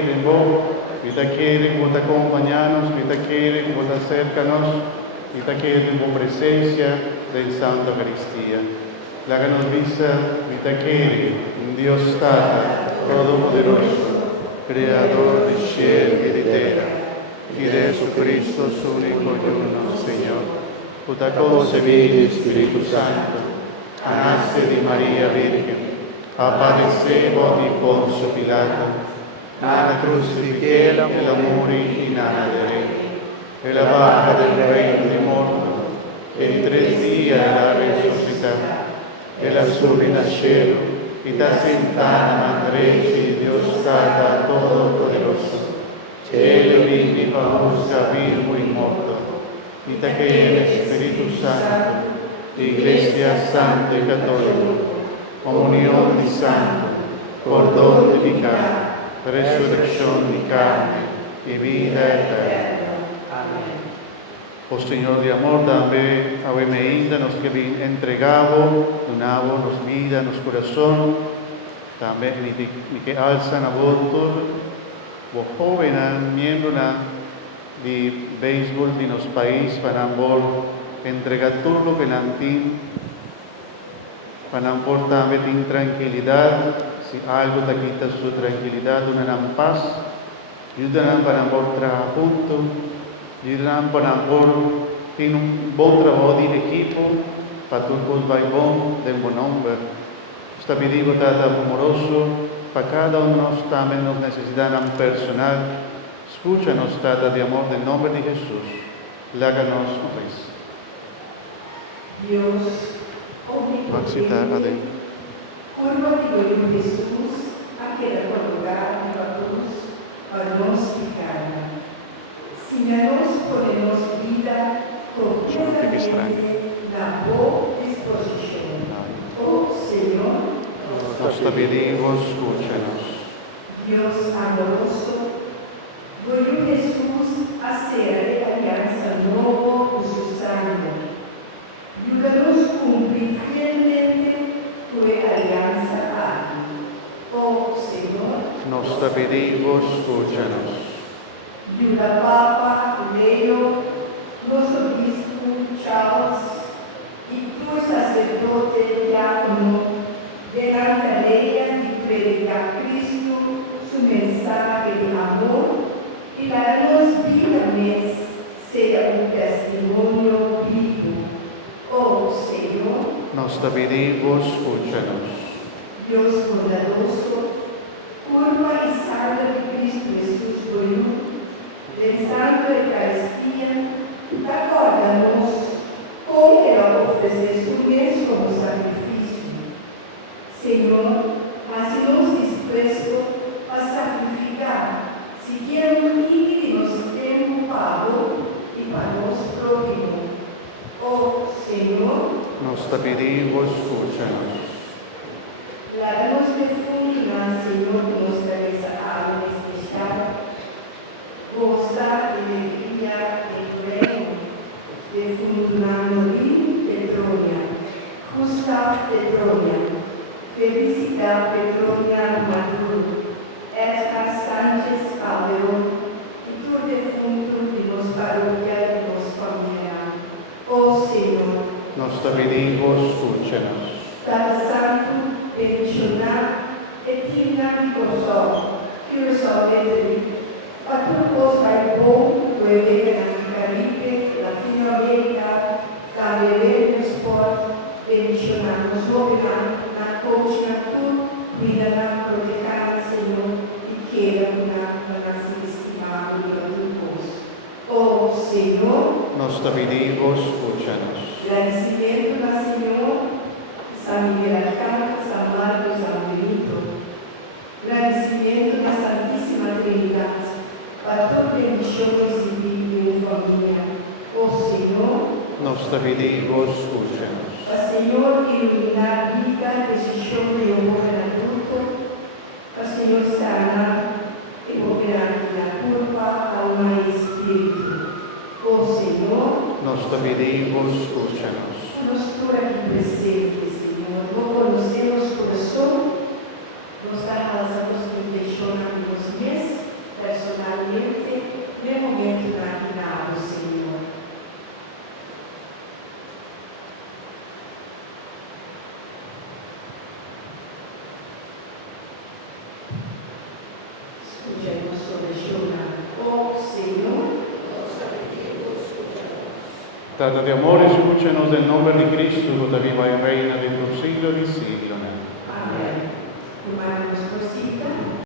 en vos, vita quiere, vos acompañanos, vita quiere, vos acércanos, vita quiere en vos presencia del Santa Eucaristía. Láganos vita quiere, un Dios Tata, Todopoderoso, Creador de cielo y de tierra, y de Jesucristo, su único y uno Señor, puta cosa viene Espíritu Santo, nace de María Virgen, padeceva di Poncio Pilato, nada crucifiquela e la morì in adere, e la baja del reino de morto, e in 3 días la resucità, e la sube in cielo, y da sentada a derecha de Dios Tata Todopoderoso, cielo vini pausa vivo y morto, y da que el Espíritu Santo, Iglesia Santa y Católica, comunión de santo, cordón de carne, resurrección de carne y vida eterna. Amén. O Señor de amor, dame a ainda nos que bien entregado, donavo nos vida, nos corazón, también ni que alzan a votos, vos jóvenes, miembros de béisbol de nos país, para entregar todo lo que nantin, para también en tranquilidad, si algo te quita su tranquilidad, una paz, ayudan para trabajar juntos, ayudan para tener un buen trabajo de equipo, para que todo vaya bien, de buen nombre. Esta pedido Tata amoroso, para cada uno también nos necesitan personal, escúchanos Tata de amor, en nombre de Jesús, láganos un rezo. Dios, Maxitare. curva de glória Jesus, aquele lugar na cruz, para nos ficar. Señalos ponemos vida completamente na boa disposição. Oh Senhor, nos pedimos, escúchanos. Dios amoroso, glória Jesus a ser a aliança nova com seu sangue. Ayúdanos a cumplir fielmente tu alianza aquí. Oh Señor, nos pedimos, escúchanos. ayuda Papa Leo, los obispo Charles y tu sacerdote diácono, delante de ella y predica a Cristo su mensaje de amor y danos vida mes sea un testimonio vivo. Oh Señor, nos pedimos, escúchanos. Dios bondadoso, curva y sangre de Cristo Jesús bueno, pensando en Eucaristía, acorda-nos com ela ofrecer su mes como sacrificio. Señor, hace-nos dispuesto a sacrificar, siguiendo o que nos tem pago e para nos prójimo. Oh Señor, nos pedimos, escúchanos. láganos de fundina, Señor, nuestra alma especial, goza de alegría de reino, de fundina Norín Petronia, Gustav Petronia, Felicidad Petronia Maduro, Edgar Sánchez Calderón, y tu defunto de los parroquia y los familiares. Oh Señor, nos pedimos, escúchanos. Cada santo, peticionar, etina e gozó, que resolve a todos vai bom, puede na Caribe, Latinoamérica, Caribe, Sport, peticionar, nos governar, na coach, na tudo, cuida na proteger, Senhor, e queira na estimado durante o curso. Oh Senhor, nos pedimos, escúchanos. agradecimento da Senhor, San Miguel Arcángel, San Marcos, San Benito, agradecimento da Santíssima Trindade, para toda bendição recebida em família. O Senhor, nos pedimos, escúchanos. a Senhor iluminar a vida, decisão de amor adulto, a Senhor sanar e governar na curva, alma e espírito. O Senhor, nos pedimos, escúchanos. nos por aqui presente, Senhor, não conhecemos coração, nos dá as que deixam nos dias, Data de amor, escúchanos del nombre de Cristo, toda viva y reina de tu siglo y siglo.